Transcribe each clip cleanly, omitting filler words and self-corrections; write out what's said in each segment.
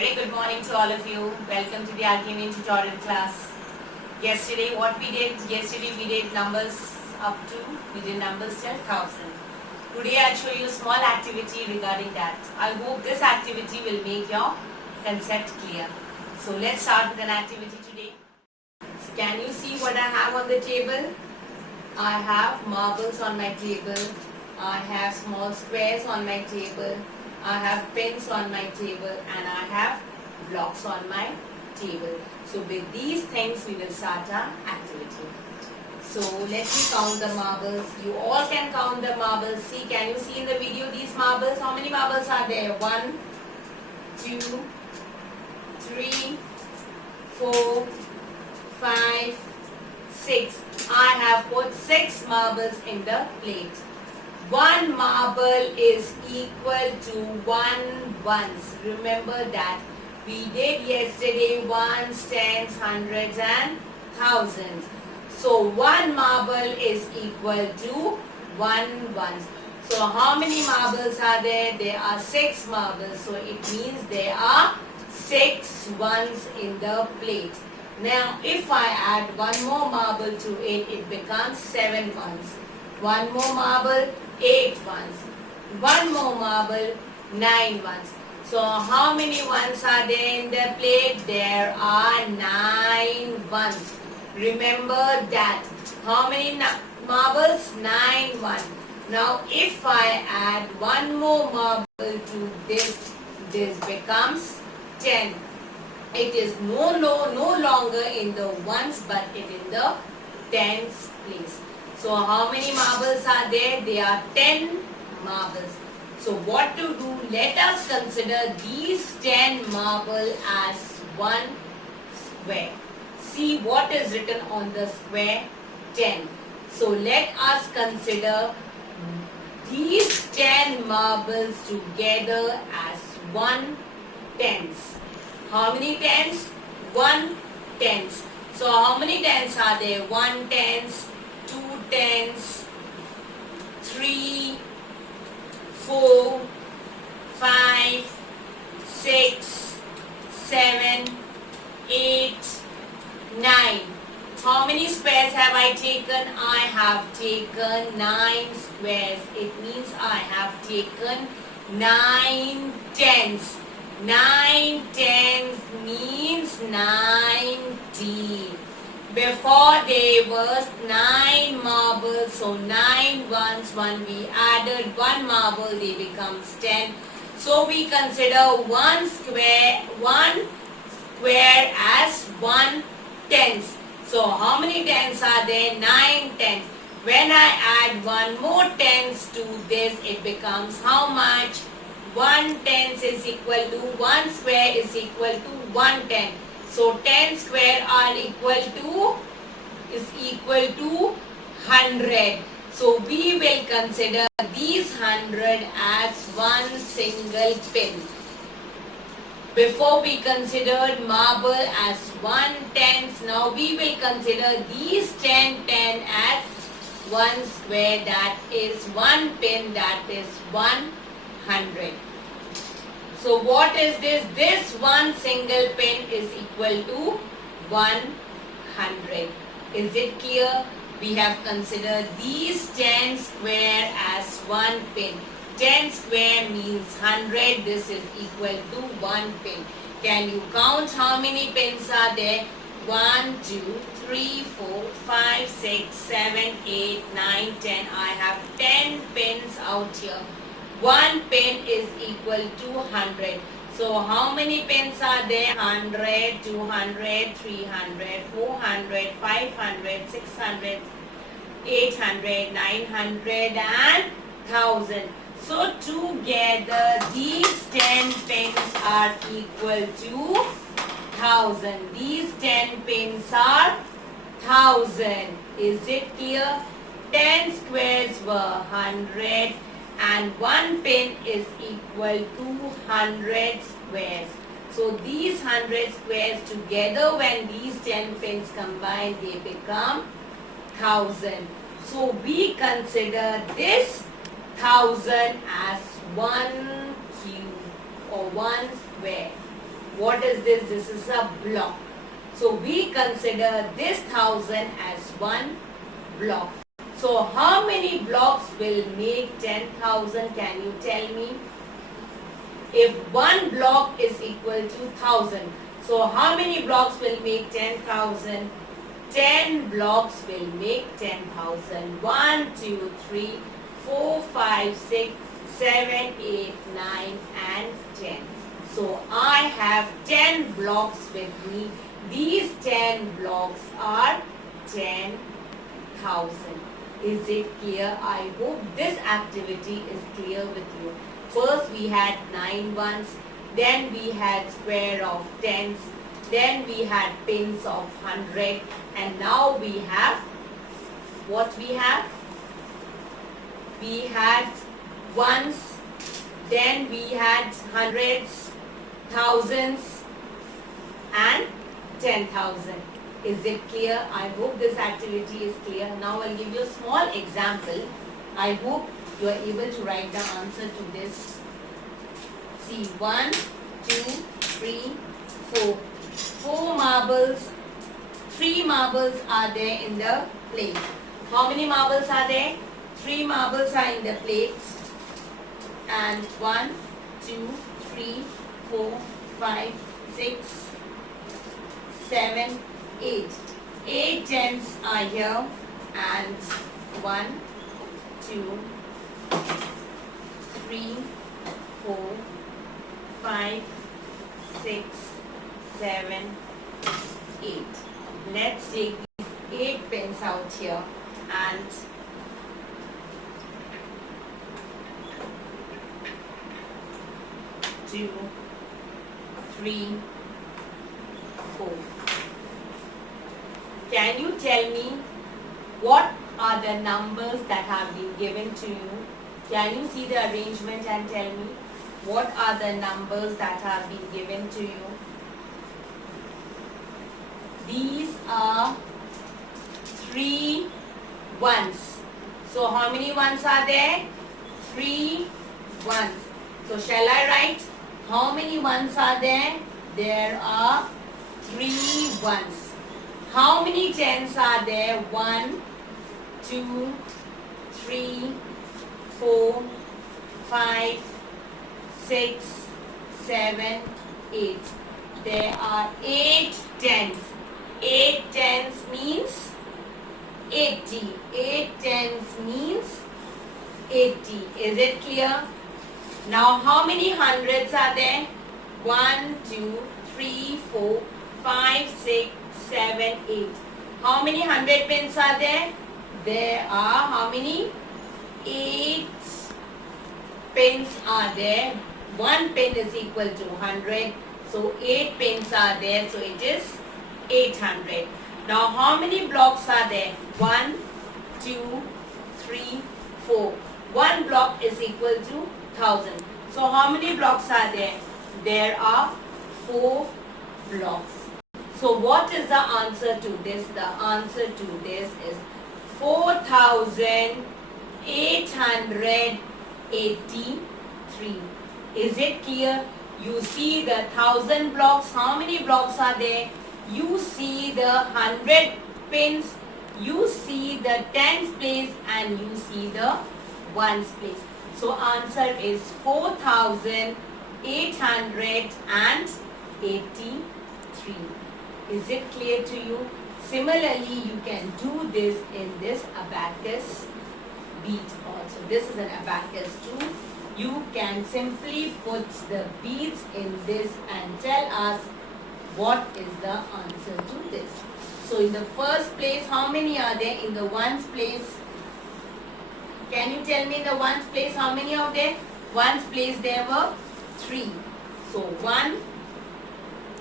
Very good morning to all of you. Welcome to the Alchemy tutorial class. Yesterday we did numbers up to, we did numbers till 1000. Today I'll show you a small activity regarding that. I hope this activity will make your concept clear. So let's start with an activity today. So can you see what I have on the table? I have marbles on my table. I have small squares on my table. I have pins on my table and I have blocks on my table. So with these things we will start our activity. So let me count the marbles. You all can count the marbles. See, can you see in the video these marbles? How many marbles are there? 1, 2, 3, 4, 5, 6. I have put 6 marbles in the plate. 1 marble is equal to 1 ones. Remember that. We did yesterday ones, tens, hundreds and thousands. So 1 marble is equal to 1 ones. So how many marbles are there? There are 6 marbles. So it means there are 6 ones in the plate. Now if I add 1 more marble to it, it becomes 7 ones. 1 more marble, 8 ones. 1 more marble, 9 ones. So how many ones are there in the plate? There are 9 ones. Remember that. How many marbles? 9 ones. Now if I add 1 more marble to this becomes 10. It is no longer in the ones but it in the tens place. So how many marbles are there? There are 10 marbles. So what to do? Let us consider these 10 marbles as one square. See what is written on the square? 10. So let us consider these 10 marbles together as 1 tens. How many tens? 1 tens. So how many tens are there? 1 tens, 2 tens, 3, 4, 5, 6, 7, 8, 9. How many squares have I taken? I have taken 9 squares. It means I have taken 9 tens. 9 tens means 90. Before there was 9 marbles, so 9 ones. When we added 1 marble, they becomes 10. So we consider one square as 1 tens. So how many tens are there? 9 tens. When I add 1 more tens to this, it becomes how much? 1 tens is equal to 1 square is equal to 1 ten. So 10 square are equal to 100. So we will consider these 100 as one single pin. Before we considered marble as 1 tens. Now we will consider these 10 as one square, that is 1 pin, that is 100. So what is this? This one single pin is equal to 100. Is it clear? We have considered these 10 square as 1 pin. 10 square means 100. This is equal to 1 pin. Can you count how many pins are there? 1, 2, 3, 4, 5, 6, 7, 8, 9, 10. I have 10 pins out here. 1 pin is equal to 100. So how many pins are there? 100, 200, 300, 400, 500, 600, 800, 900 and 1000. So together these 10 pins are equal to 1000. These 10 pins are 1000. Is it clear? 10 squares were 100. And 1 pin is equal to 100 squares. So these 100 squares together, when these 10 pins combine, they become 1000. So we consider this 1000 as 1 cube or 1 square. What is this? This is a block. So we consider this 1000 as one block. So how many blocks will make 10,000? Can you tell me? If one block is equal to 1000, so how many blocks will make 10,000? 10 blocks will make 10,000. 1, 2, 3, 4, 5, 6, 7, 8, 9 and 10. So I have 10 blocks with me. These 10 blocks are 10,000. Is it clear? I hope this activity is clear with you. First we had 9 ones, then we had square of tens, then we had pins of 100, and now we have what we have? We had ones, then we had hundreds, thousands and 10,000. Is it clear? I hope this activity is clear. Now I'll give you a small example. I hope you are able to write the answer to this. See, 1, 2, 3, 4. 4 marbles, 3 marbles are there in the plate. How many marbles are there? 3 marbles are in the plates. And 1, 2, 3, 4, 5, 6, 7, 8. 8 tens are here. And 1, 2, 3, 4, 5, 6, 7, 8. Let's take these 8 pins out here and two, 3, 4. Can you tell me what are the numbers that have been given to you? Can you see the arrangement and tell me what are the numbers that have been given to you? These are 3 ones. So how many ones are there? 3 ones. So shall I write how many ones are there? There are 3 ones. How many tens are there? 1, 2, 3, 4, 5, 6, 7, 8. There are 8 tens. 8 tens means 80. 8 tens means 80. Is it clear? Now how many hundreds are there? 1, 2, 3, 4, 5, 6, 7, 8. How many 100 pins are there? There are how many? 8 pins are there. 1 pin is equal to 100. So 8 pins are there. So it is 800. Now how many blocks are there? 1, 2, 3, 4. 1 block is equal to 1000. So how many blocks are there? There are 4 blocks. So what is the answer to this? The answer to this is 4883. Is it clear? You see the 1000 blocks. How many blocks are there? You see the 100 pins. You see the tens place and you see the ones place. So answer is 4883. Is it clear to you? Similarly, you can do this in this abacus bead also. This is an abacus too. You can simply put the beads in this and tell us what is the answer to this. So in the first place, how many are there in the ones place? Can you tell me the ones place, how many are there? Ones place there were 3. So 1,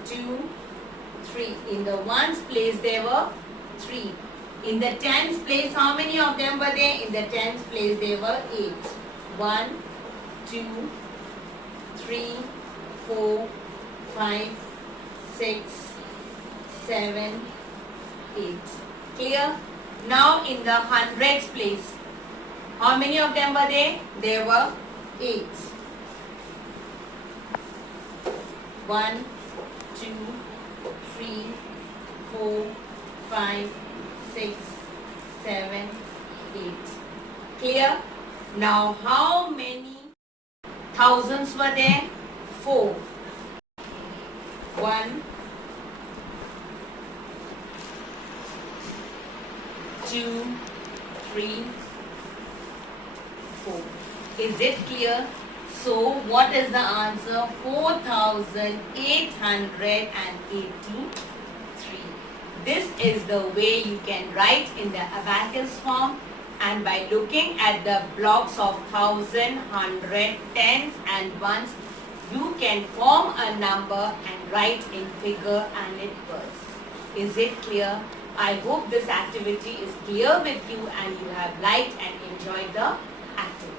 2, 3. In the ones place there were 3. In the tens place, how many of them were there? In the tens place there were 8. 1, 2, 3, 4, 5, 6, 7, 8. Clear? Now in the hundreds place, how many of them were there? There were 8. 1, 2, 3, 4, 5, 6, 7, 8. Clear? Now how many thousands were there? 4. 1, 2, 3, 4. Is it clear? So what is the answer? 4,883. This is the way you can write in the abacus form, and by looking at the blocks of 1,000, 100, tens and ones, you can form a number and write in figure and it works. Is it clear? I hope this activity is clear with you and you have liked and enjoyed the activity.